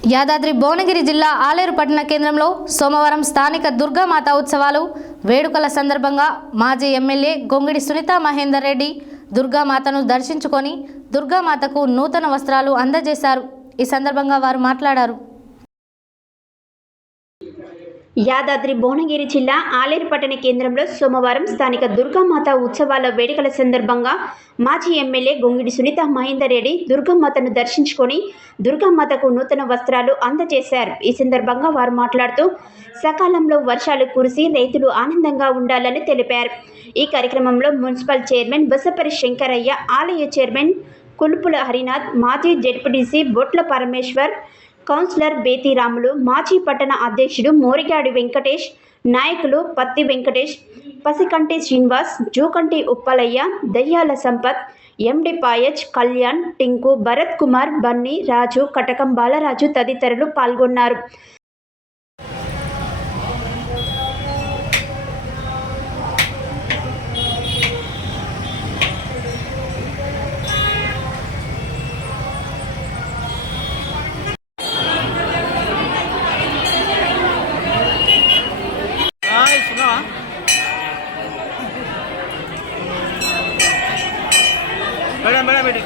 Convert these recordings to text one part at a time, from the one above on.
యాదాద్రి భువనగిరి జిల్లా ఆలేరు పట్టణ కేంద్రంలో సోమవారం స్థానిక దుర్గామాత ఉత్సవాలు వేడుకల సందర్భంగా మాజీ ఎమ్మెల్యే గొంగిడి సునీత మహేందర్ రెడ్డి దుర్గామాతను దర్శించుకొని దుర్గామాతకు నూతన వస్త్రాలు అందజేశారు। ఈ సందర్భంగా వారు మాట్లాడారు। యాదాద్రి భువనగిరి జిల్లా ఆలేరు పట్టణ కేంద్రంలో సోమవారం స్థానిక దుర్గామాత ఉత్సవాల వేడుకల సందర్భంగా మాజీ ఎమ్మెల్యే గొంగిడి సునీత మహేందర్ రెడ్డి దుర్గామాతను దర్శించుకొని దుర్గామాతకు నూతన వస్త్రాలు అందజేశారు। ఈ సందర్భంగా వారు మాట్లాడుతూ సకాలంలో వర్షాలు కురిసి రైతులు ఆనందంగా ఉండాలని తెలిపారు। ఈ కార్యక్రమంలో మున్సిపల్ చైర్మన్ బసపరి శంకరయ్య, ఆలయ చైర్మన్ కులుపుల హరినాథ్, మాజీ జెడ్పీటీసీ బొట్ల పరమేశ్వర్, కౌన్సిలర్ బేతి రాములు, మాజీ పట్టణ అధ్యక్షుడు మోరిగాడి వెంకటేష్, నాయకులు పత్తి వెంకటేష్, పసికంటి శ్రీనివాస్, జూకంటి ఉప్పలయ్య, దయ్యాల సంపత్, ఎండి పాయచ్, కళ్యాణ్, టింకు, భరత్ కుమార్, బన్నీ, రాజు, కటకం బాలరాజు తదితరులు పాల్గొన్నారు। मैडम बेटे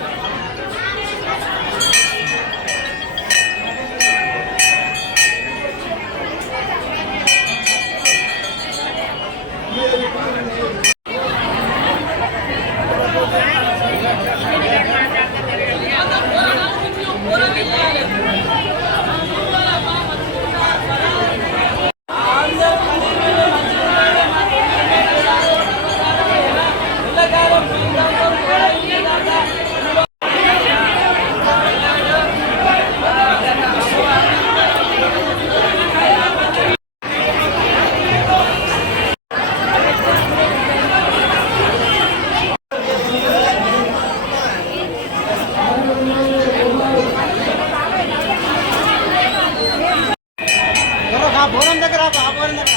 భవనం దగ్గర భవనం దగ్గర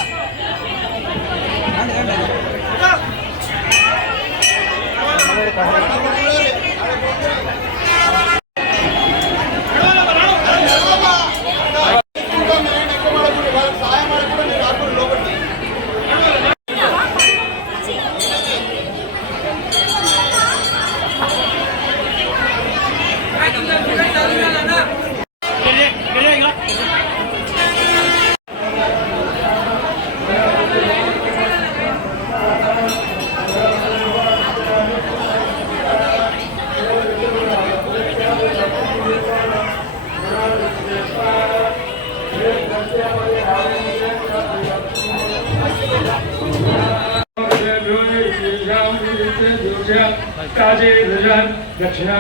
दक्षिणा